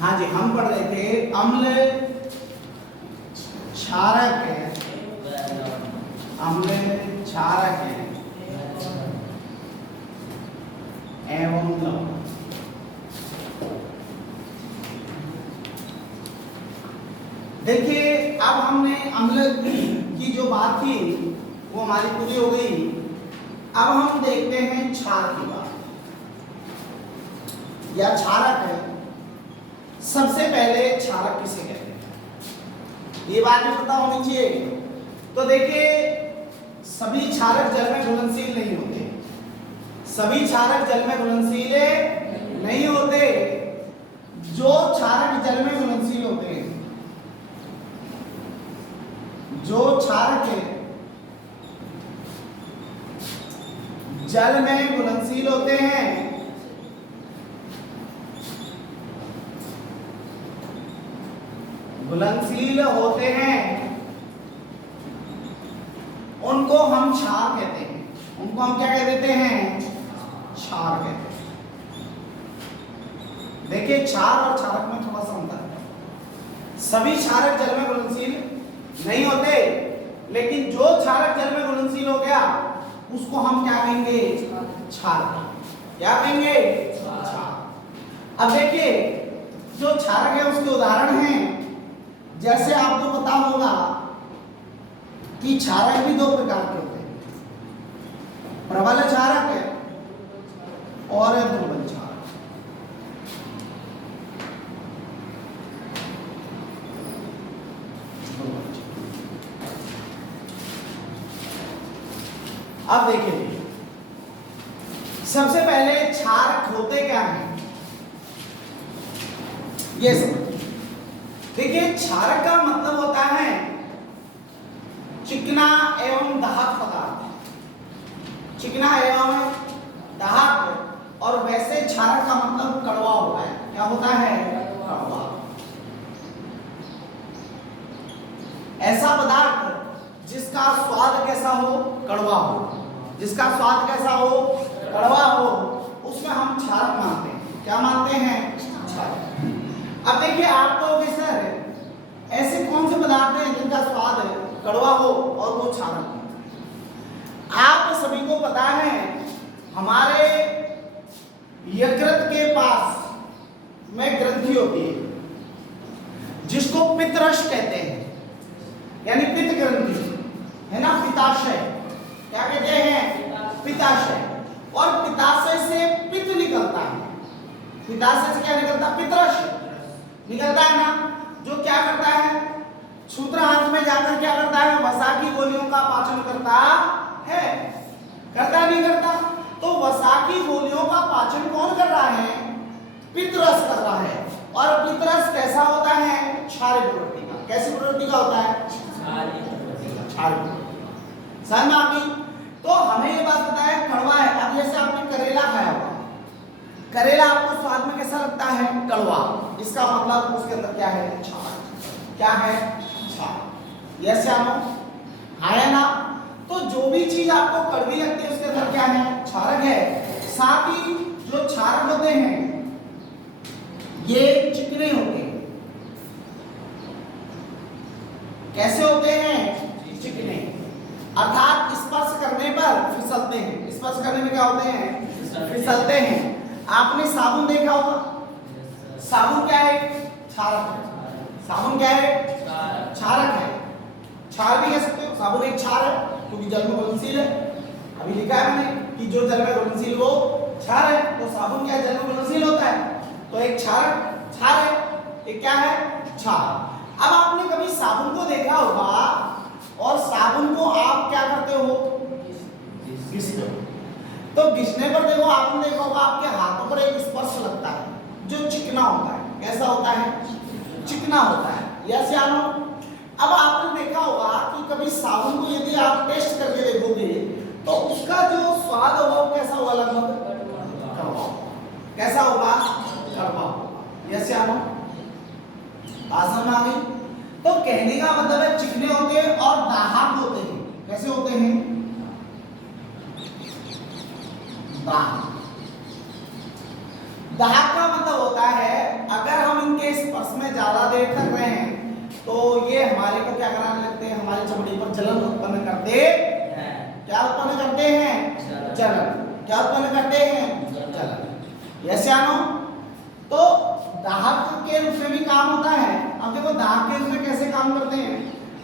हाँ जी, हम पढ़ रहे थे अम्ल क्षारक है, अम्ल क्षारक है एवं लवण। देखिए अब हमने अम्ल की जो बात थी वो हमारी पूरी हो गई। अब हम देखते हैं क्षार की बात या क्षारक है। सबसे पहले क्षारक किसे कहते हैं ये बात भी पता होनी चाहिए। तो देखिए सभी क्षारक जल में घुलनशील नहीं होते, सभी क्षारक जल में घुलनशील नहीं होते। जो क्षारक जल में घुलनशील होते हैं, जो क्षारक जल में घुलनशील होते हैं घुलनशील होते हैं उनको हम क्षार कहते हैं। उनको हम क्या कह देते हैं? क्षार कहते हैं। देखिए क्षार और क्षारक में थोड़ा सा अंतर है। सभी क्षारक जल में घुलनशील नहीं होते, लेकिन जो क्षारक जल में घुलनशील हो गया उसको हम क्या कहेंगे? क्षार। क्या कहेंगे? क्षार। अब देखिए जो क्षारक है उसके उदाहरण हैं। जैसे आपको पता होगा कि क्षारक भी दो प्रकार के होते हैं, प्रबल क्षारक है और दुर्बल क्षारक। अब देखिए सबसे पहले क्षारक होते क्या हैं ये समझिए। देखिए क्षारक का मतलब होता है चिकना एवं दाहक पदार्थ, चिकना एवं दाहक। और वैसे क्षारक का मतलब कड़वा होता है। क्या होता है? कड़वा। ऐसा पदार्थ जिसका स्वाद कैसा हो? कड़वा हो। जिसका स्वाद कैसा हो? कड़वा हो, उसमें हम क्षारक मानते हैं। क्या मानते हैं? क्षारक। अब देखिए आप कहोगे सर ऐसे कौन से पदार्थ हैं जिनका स्वाद कड़वा हो और वो क्षारक हो? आप सभी को पता है हमारे यकृत के पास में ग्रंथि होती है जिसको पित्तरस कहते हैं, यानी पित्त ग्रंथि है ना, पित्ताशय। क्या कहते हैं? पित्ताशय। और पित्ताशय से पित्त निकलता है। पित्ताशय से क्या निकलता है? पित्तरस निकलता है ना, जो क्या करता है? सूत्रांत में जाकर क्या करता है? वसा की गोलियों का पाचन करता है। करता नहीं करता? तो वसा की गोलियों का पाचन कौन कर रहा है? पित्तरस कर रहा है। और पित्तरस कैसा होता है? क्षारीय प्रवृत्ति का। कैसी प्रवृत्ति का होता है? क्षारीय। समझ में आ गई? तो हमें ये बात पता है कड़वा है। अब जैसे आपने करेला खाया होगा, करेला आपको स्वाद में कैसा लगता है? कड़वा। इसका मतलब उसके अंदर क्या है? क्षार। क्या है? क्षार। यस या नो? हाँ या ना? तो जो भी चीज आपको कड़वी लगती है उसके अंदर क्या है? क्षारक है। साथ ही जो क्षारक होते हैं ये चिकने होते हैं। कैसे होते हैं? चिकने। अर्थात स्पर्श करने पर फिसलते हैं। स्पर्श करने में क्या होते हैं? फिसलते हैं। आपने साबुन देखा होगा, साबुन क्या है? क्षारक है। साबुन क्या है? क्षारक है। क्षार भी कह सकते हो, साबुन एक क्षार है क्योंकि जल में घुलनशील है। अभी लिखा है मैंने कि जो जल में घुलनशील वो क्षार है, तो साबुन क्या जल में घुलनशील होता है, तो एक क्षारक क्षार है। ये क्या है? क्षार। अब आपने कभी साबुन को देखा होगा और साबुन को आप क्या करते हो? घिसते हो। तो घिसने पर देखो आपने देखा होगा आपके हाथों पर एक स्पर्श लगता है जो चिकना होता है। कैसा होता है? चिकना होता है। यस या नो? अब आपने देखा होगा कि कभी साबुन को यदि आप टेस्ट करके देखोगे तो उसका जो स्वाद होगा वो कैसा होगा? लगभग कड़वा। कैसा होगा? कड़वा होगा। यस या नो? बात समझ में आ गई? तो कहने का मतलब है चिकने होते हैं और दाहक होते हैं। कैसे होते हैं? दाहक। दाहक का मतलब होता है अगर हम इनके के स्पर्श में ज्यादा देर तक रहें तो ये हमारे को क्या कराने लगते हैं, हमारी चमड़ी पर जलन उत्पन्न करते हैं। क्या उत्पन्न करते हैं? जलन। क्या उत्पन्न करते हैं? जलन। यस या नो? तो दाहक के रूप में भी काम होता है। अब देखो दाहक के रूप में कैसे काम करते हैं,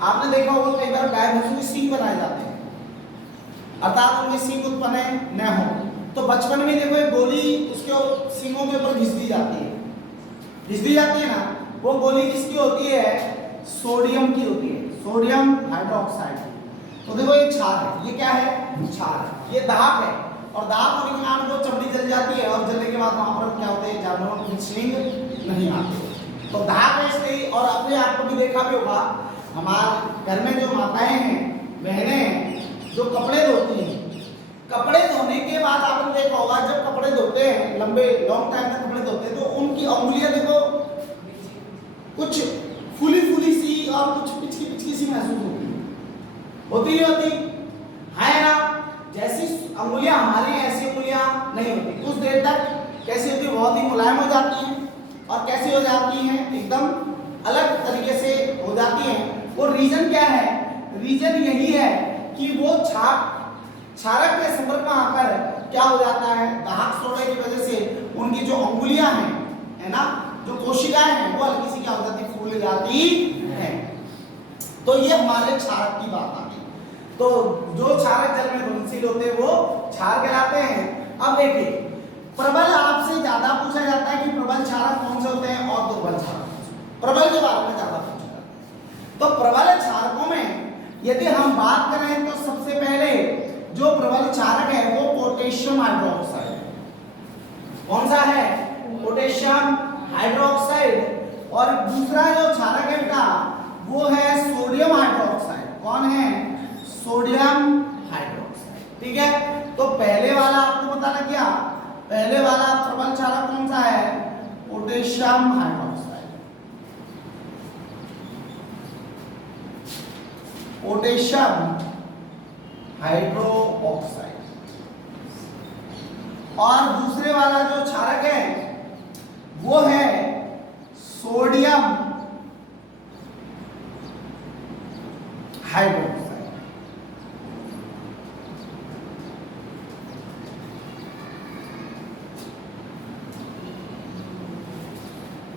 आपने देखा होगा कई बार गाय भैंसों की सींग बनाए जाते हैं, अर्थात उनकी सींग उत्पन्न न हो तो बचपन में देखो एक गोली उसके सींगों के ऊपर घिस दी जाती है, ना। वो गोली किसकी होती है? सोडियम की होती है, सोडियम हाइड्रोक्साइड। तो देखो ये क्षार है, ये क्या है? क्षार है। ये दाहक है और दाहक होने के कारण वो चमड़ी जल जाती है और जलने के बाद वहां पर क्या होते हैं, जानवरों की सींग नहीं आती। तो दाहक है इसलिए। और अपने आप को भी देखा भी होगा, हमारे घर में जो माताएं हैं, बहनें हैं, जो कपड़े धोती हैं, कपड़े धोने के बाद आपने देखा होगा जब कपड़े धोते हैं, लॉन्ग टाइम तक कपड़े धोते हैं तो उनकी अंगुलियां देखो कुछ फूली सी और कुछ पिचकी सी महसूस होती नहीं होती है ना? जैसी अंगुलियां हमारी ऐसी अंगुलियां नहीं होती। कुछ देर तक कैसी होती है? बहुत ही मुलायम हो जाती हैं। और कैसी हो जाती हैं? एकदम अलग तरीके से हो जाती हैं। वो रीजन क्या है? रीजन यही है कि वो क्षारक के संपर्क में आकर क्या हो जाता है, दाहक सोडे की वजह से उनकी जो अंगुलियां हैं, है ना, जो कोशिकाएं हैं, वो हल्की सी क्या हो जाती, फूल जाती है। तो ये हमारे क्षारक की बात आ गई। तो जो क्षारक जल में घुलनशील होते हैं वो क्षार कहलाते हैं। अब देखिए, प्रबल आपसे ज्यादा पूछा जाता है कि प्रबल क्षारक कौन से होते हैं और दुर्बल क्षारक। प्रबल के बारे में ज्यादा पूछा जाता है। तो प्रबल क्षारकों में यदि हम बात करें तो सबसे पहले जो प्रबल क्षारक है वो पोटेशियम हाइड्रोक्साइड। कौन सा है? Potassium hydroxide. और दूसरा जो क्षारक है का वो है सोडियम हाइड्रोक्साइड। कौन है? Sodium hydroxide. ठीक है, तो पहले वाला आपको पता लग गया। पहले वाला प्रबल क्षारक कौन सा है? Potassium hydroxide. Potassium hydroxide. और दूसरे वाला जो क्षारक है वो है सोडियम हाइड्रोक्साइड।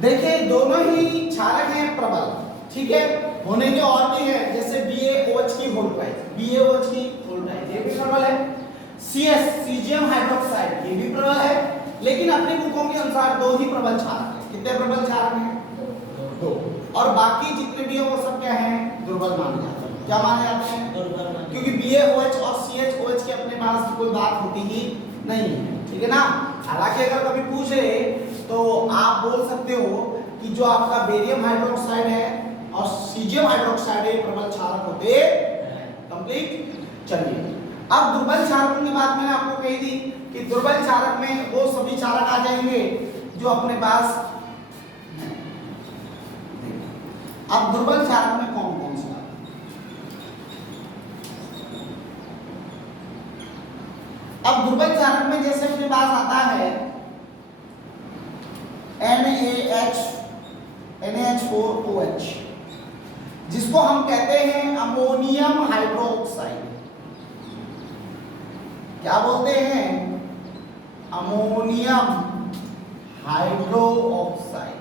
देखिए दोनों ही क्षारक हैं प्रबल। ठीक है, होने के और भी है, जैसे BaOH की होल प्राइस, BaOH की होल प्राइस ये भी प्रबल है। CS सीजियम हाइड्रोक्साइड ये भी प्रबल है। लेकिन अपनी बुकों के अनुसार दो ही प्रबल क्षारक हैं। कितने प्रबल क्षारक हैं? दो। और बाकी जितने भी हैं वो सब क्या हैं? दुर्बल माने जाते हैं। क्या माने जाते हैं? दुर्बल। क्योंकि BaOH और CHOH के अपने पास कोई बात होती ही नहीं है। ठीक है ना? हालांकि अगर कभी पूछे तो आप बोल सकते हो कि जो आपका बेरियम हाइड्रोक्साइड है और सीजियम हाइड्रोक्साइड है प्रबल क्षारक होते हैं। कंप्लीट। चलिए, अब दुर्बल क्षारकों की बात मैंने आपको कही थी कि दुर्बल क्षारक में वो सभी क्षारक आ जाएंगे जो अपने पास। अब दुर्बल क्षारक में कौन कौन से? अब दुर्बल क्षारक में जैसे अपने पास आता है NaH4OH, जिसको हम कहते हैं अमोनियम हाइड्रोक्साइड। क्या बोलते हैं? Ammonium hydroxide.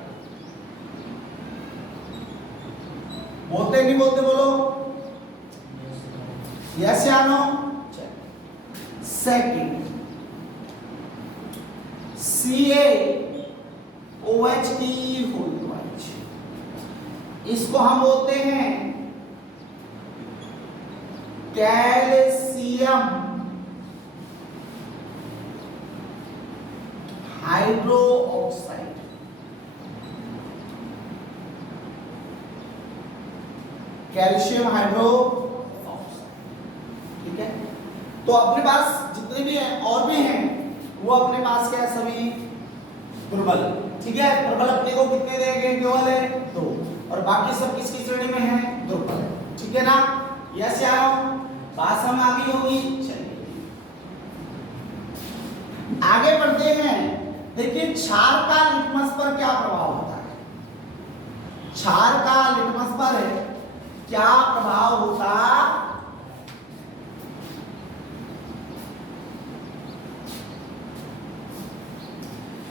बोलते नहीं बोलते? बोलो यस या नो। सेकंड CaOH की होल प्राइस, इसको हम बोलते हैं कैल्शियम हाइड्रोक्साइड। Calcium hydroxide. ठीक है, तो अपने पास जितने भी हैं और भी हैं वो अपने पास क्या है? सभी दुर्बल। ठीक है, प्रबल अपने को कितने देंगे? केवल है 2। और बाकी सब किसकी श्रेणी में है? दुर्बल। ठीक है ना? यस या नो? बात समझ आ गई होगी। चलिए आगे बढ़ते हैं। देखिए क्षार का लिटमस पर क्या प्रभाव होता है? क्षार का लिटमस पर क्या प्रभाव होता?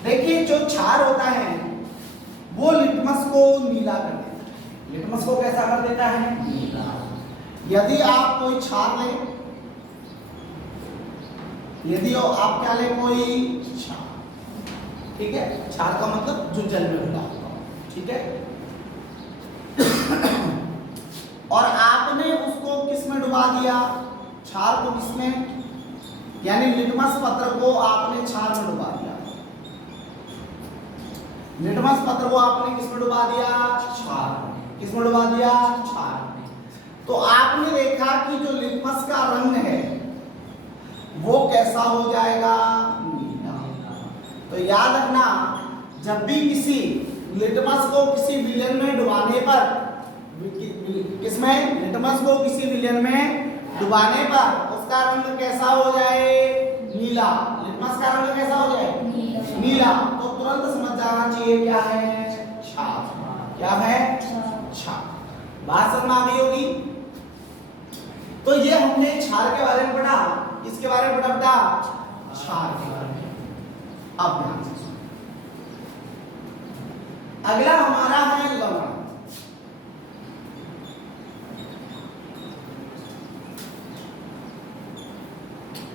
देखिए जो क्षार होता है वो लिटमस को नीला कर देता है। लिटमस को कैसा कर देता है? नीला। यदि आप कोई क्षार लें, यदि आप क्या लें, कोई क्षार, ठीक है, क्षार का मतलब जो जल में मिला होगा, ठीक है, और आपने उसको किस में डुबा दिया? क्षार को किसमें? यानी लिटमस पत्र को आपने क्षार में डुबा दिया। लिटमस पत्र को आपने किस में डुबा दिया? क्षार में। किस में डुबा दिया? क्षार में। तो आपने देखा कि जो लिटमस का रंग है वो कैसा हो जाएगा? नीला। तो याद रखना, जब भी किसी लिटमस को किसी विलयन में डुबाने पर, किसमें? लिटमस को किसी विलयन में डुबाने पर उसका रंग कैसा हो जाए? नीला। लिटमस का रंग कैसा हो जाए? नीला। तो तुरंत समझ जाना चाहिए क्या है? क्षार। क्या है? क्षार। बात समझ में आ गई होगी। तो ये हमने क्षार के बारे में पढ़ा। इसके बारे में पढ़ा बेटा? क्षार के बारे में। अब ध्यान से सुनो, अगला हमारा है लवण।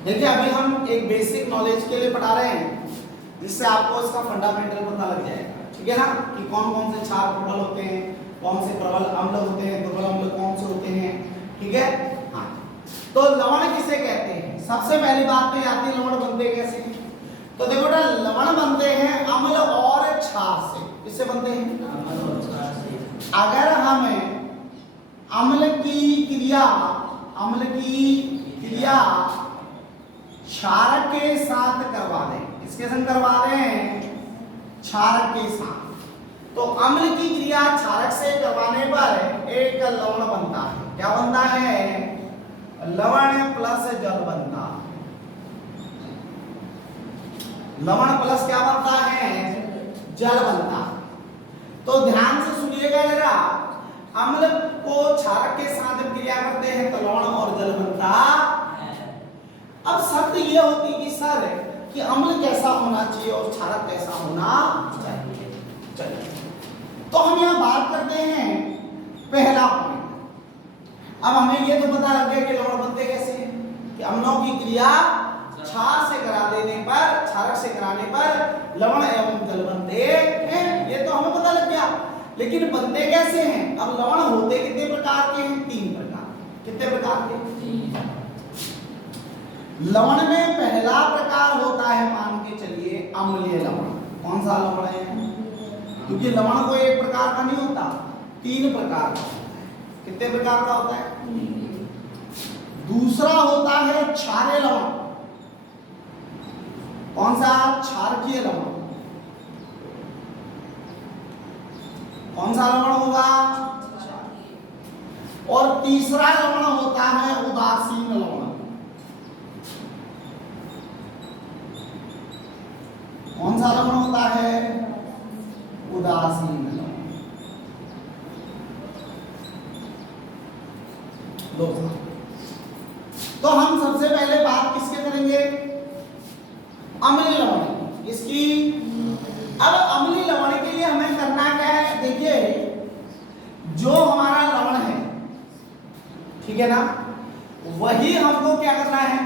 देखिए अभी हम एक बेसिक नॉलेज के लिए पढ़ा रहे हैं जिससे आपको इसका फंडामेंटल पता लग जाएगा, ठीक है ना, कि कौन कौन से क्षार प्रबल होते हैं, कौन से प्रबल अम्ल होते हैं, दुर्बल अम्ल कौन से होते हैं, ठीक है। हाँ, तो लवण किसे कहते हैं? सबसे पहली बात तो आती है लवण बनते कैसे? तो देखो बेटा, लवण बनते हैं अम्ल और क्षार से। किससे बनते हैं? अम्ल और क्षार से। अगर हम अम्ल की क्रिया क्षारक के साथ करवा दें, किसके संग करवा दें? क्षारक के साथ, तो अम्ल की क्रिया क्षारक से करवाने पर एक लवण बनता है। क्या बनता है? लवण प्लस जल बनता है। लवण प्लस क्या बनता है? जल बनता है। तो ध्यान से सुनिएगा जरा, अम्ल को क्षारक के साथ क्रिया करते हैं तो लवण और जल बनता है। अब शर्त ये होती कि सर कि अम्ल कैसा होना चाहिए और क्षारक कैसा होना चाहिए। चलिए, तो हम यहाँ बात करते हैं पहला पॉइंट। अब हमें ये तो पता लग गया कि लवण बनते कैसे हैं, कि अम्लों की क्रिया क्षार से करा देने पर, क्षारक से कराने पर लवण एवं जल बनते हैं, ये तो हमें पता लग गया। लेकिन बनते कैसे हैं? अब लवण होते कितने प्रकार के हैं? 3 प्रकार। कितने प्रकार के? 3। लवण में पहला प्रकार होता है, मान के चलिए, अम्लीय लवण। कौन सा लवण है? क्योंकि लवण को एक प्रकार का नहीं होता, 3 प्रकार का होता है। कितने प्रकार का होता है? दूसरा होता है क्षारीय लवण। कौन सा? क्षारकीय लवण। कौन सा लवण होगा? और तीसरा लवण होता है उदासीन लवण। कौन सा लवण होता है? उदासीन लवण। तो हम सबसे पहले बात किसके करेंगे? अम्लीय लवण इसकी। अब अम्लीय लवण के लिए हमें करना क्या है? देखिए, जो हमारा लवण है, ठीक है ना, वही हमको क्या करना है?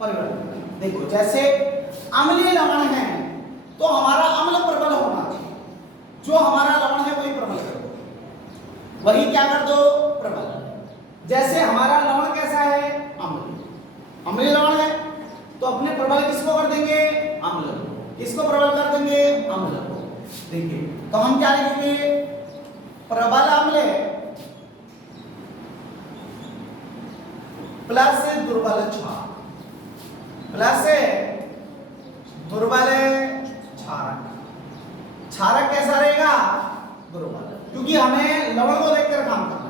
परिवर्तन। देखो, जैसे अम्लीय लवण है तो हमारा अम्ल प्रबल होना चाहिए। जो हमारा लवण है वही प्रबल कर दो, वही क्या कर दो? प्रबल। जैसे हमारा लवण कैसा है? अम्ल। अम्लीय लवण है तो अपने प्रबल किसको कर देंगे? अम्ल को। किसको प्रबल कर देंगे? अम्ल को। देखिए, तो हम क्या लिखेंगे? प्रबल अम्ल प्लस दुर्बल क्षार प्लस दुर्बल क्षारक। क्षारक कैसा रहेगा? दुर्बल, क्योंकि हमें लवण को देखकर काम करना है।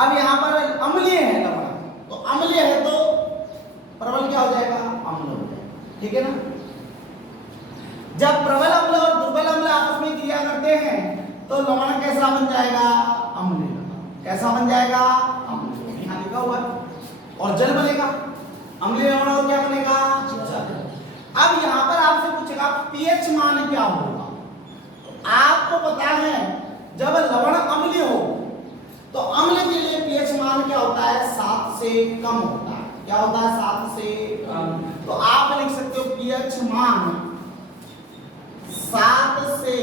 अब यहाँ पर अम्लीय है लवण, तो अम्लीय है तो प्रबल क्या हो जाएगा? अम्ल हो जाएगा, ठीक है ना। जब प्रबल अम्ल और दुर्बल अम्ल आपस में क्रिया करते हैं तो लवण कैसा बन जाएगा? अम्लीय लवण। कैसा बन जाएगा? अम्लीय। यहाँ लिखा हुआ है। और जल बनेगा। अम्लीय लवण और क्या बनेगा? जल। अब यहाँ पर आपसे पूछेगा पीएच मान क्या होगा। आपको पता है जब लवण अम्लीय हो तो अम्ल के लिए पीएच मान क्या होता है? 7 से कम होता है। क्या होता है? 7 से कम। तो आप लिख सकते हो पीएच मान 7 से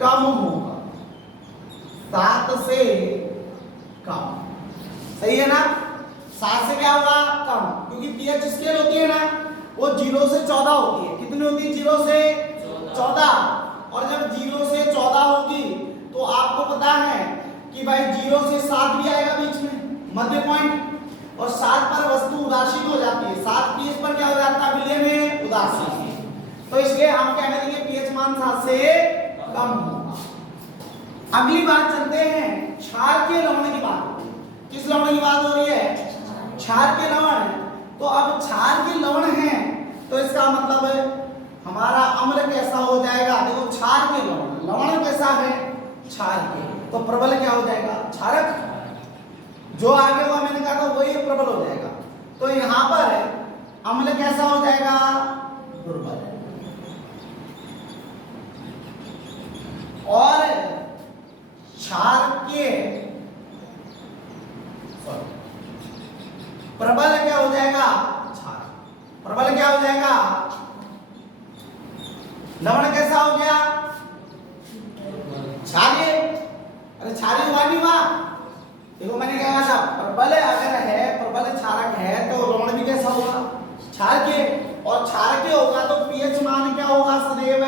कम होगा। 7 से कम, सही है ना? 7 से क्या होगा? कम, क्योंकि पीएच स्केल होती है ना वो 0 से 14 होती है। कितनी होती है? 0 से 14। और जब 0 से 14 होगी तो आपको पता है कि भाई 0 से 7 भी आएगा बीच में, मध्य पॉइंट, और 7 पर वस्तु उदासीन हो जाती है। 7 पीएच पर क्या हो जाता है? विलय में उदासीन। तो इसलिए हम क्या करेंगे? पीएच मान 7 से कम होगा। अगली बात चलते हैं क्षारकीय लवण की बात। किस लवण की बात हो रही है? क्षारकीय लवण। तो अब क्षारकीय लवण है तो इसका मतलब है हमारा अम्ल कैसा हो जाएगा? देखो क्षारकीय लवण, लवण कैसा है? क्षारकीय। तो प्रबल क्या हो जाएगा? क्षारक। जो आगे हुआ मैंने कहा था वही प्रबल हो जाएगा। तो यहां पर अम्ल कैसा हो जाएगा? दुर्बल। और क्षारकीय प्रबल क्या हो जाएगा? क्षारक। प्रबल क्या हो जाएगा? लवण कैसा हो गया? क्षारीय। अरे क्षारीय हुआ नहीं हुआ? देखो मैंने क्या कहा था, प्रबल अगर है, प्रबल क्षारक है तो लवण भी कैसा होगा? क्षारकीय। और क्षारकीय होगा तो पीएच मान क्या होगा? सदैव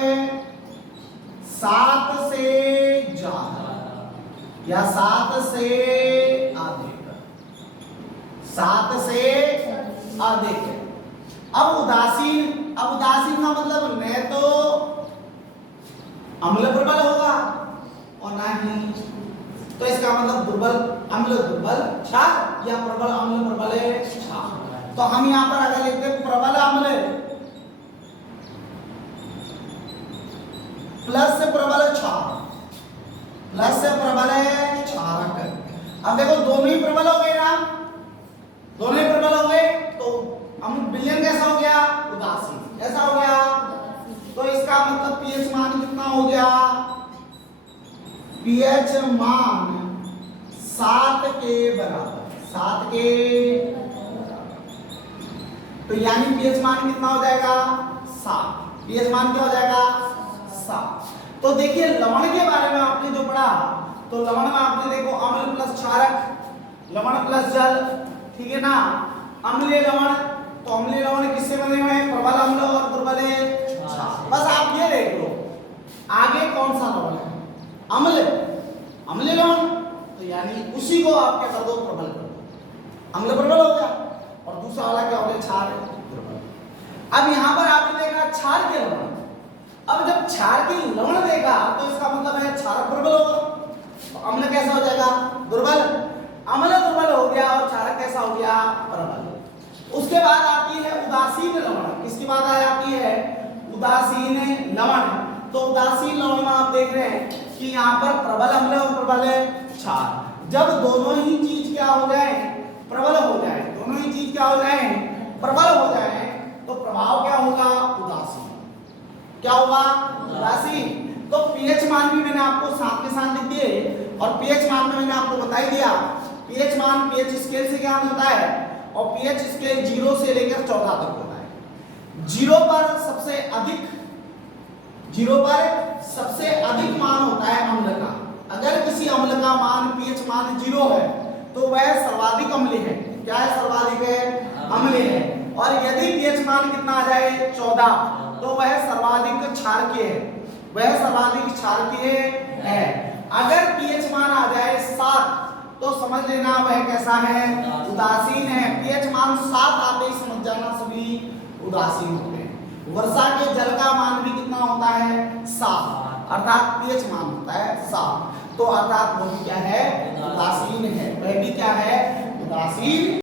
7 से ज्यादा या 7 से अधिक। 7 से अधिक। अब उदासीन, अब उदासीन का मतलब न तो अम्ल प्रबल होगा और ना ही, तो इसका मतलब दुर्बल अम्ल दुर्बल क्षार या प्रबल अम्ल प्रबल क्षार। तो हम यहां पर अगर लिखते हैं प्रबल अम्ल प्लस प्रबल क्षार, प्लस प्रबल क्षारक। अब देखो दोनों ही प्रबल हो गए ना, दोनों ही प्रबल हो गए तो हम विलयन कैसा हो गया? उदासीन। कैसा हो गया? तो इसका मतलब पीएच मान कितना हो गया? पीएच मान 7 के बराबर। 7 के बराबर। तो यानी पीएच मान कितना हो जाएगा? 7। पीएच मान क्या हो जाएगा? 7। तो देखिए लवण के बारे में आपने जो पढ़ा, तो लवण में आपने देखो अम्ल प्लस क्षारक, लवण प्लस जल, ठीक है ना? अम्लीय लवण, तो अम्लीय लवण किससे बने हुए हैं? प्रबल अम्ल और दुर्बल क्षार। बस आप ये देख लो आगे कौन सा लवण है? अम्ल, अम्लीय लवण। तो यानी उसी को आप क्या कर दो? प्रबल कर दो। अम्ल प्रबल हो गया और दूसरा वाला क्या हो गया? क्षार दुर्बल। अब यहां पर आपने देखा क्षार के लवण। अब जब क्षार के लवण देखा तो इसका मतलब है क्षारक प्रबल होगा, तो अम्ल कैसा हो जाएगा? दुर्बल। अम्ल दुर्बल हो गया और क्षारक कैसा हो गया? प्रबल। उसके बाद आती है उदासीन लवण। किसकी बात आती है? उदासीन लवण। तो उदासीन लवण में आप देख रहे हैं कि यहाँ पर प्रबल अम्ल और प्रबल क्षार, जब दोनों ही चीज क्या हो जाए? प्रबल हो जाए। दोनों ही चीज क्या हो जाए? प्रबल हो जाए, तो प्रभाव क्या होगा? उदासीन। क्या होगा? उदासीन। तो पीएच मान भी मैंने आपको साथ के साथ लिख दिए, और पीएच मान में मैंने आपको बता ही दिया पीएच मान पीएच स्केल से क्या होता है, और पीएच स्केल 0 से लेकर 14 तक होता है। 0 पर सबसे अधिक, 0 पर सबसे अधिक मान होता है अम्ल का। अगर किसी अम्ल का मान पीएच मान 0 है तो वह सर्वाधिक अम्लीय है। क्या है? सर्वाधिक है, अम्लीय है। और यदि पीएच मान कितना आ जाए? 14, तो वह सर्वाधिक क्षारकीय है। वह सर्वाधिक क्षारकीय है। अगर पीएच मान आ जाए 7 तो समझ लेना वह कैसा है? उदासीन है। पीएच मान 7 आते ही समझ जाना सभी उदासीन होते हैं। वर्षा के जल का मान भी कितना होता है? 7, अर्थात पीएच मान होता है 7। तो अर्थात वो भी क्या है? उदासीन है। वह भी क्या है? उदासीन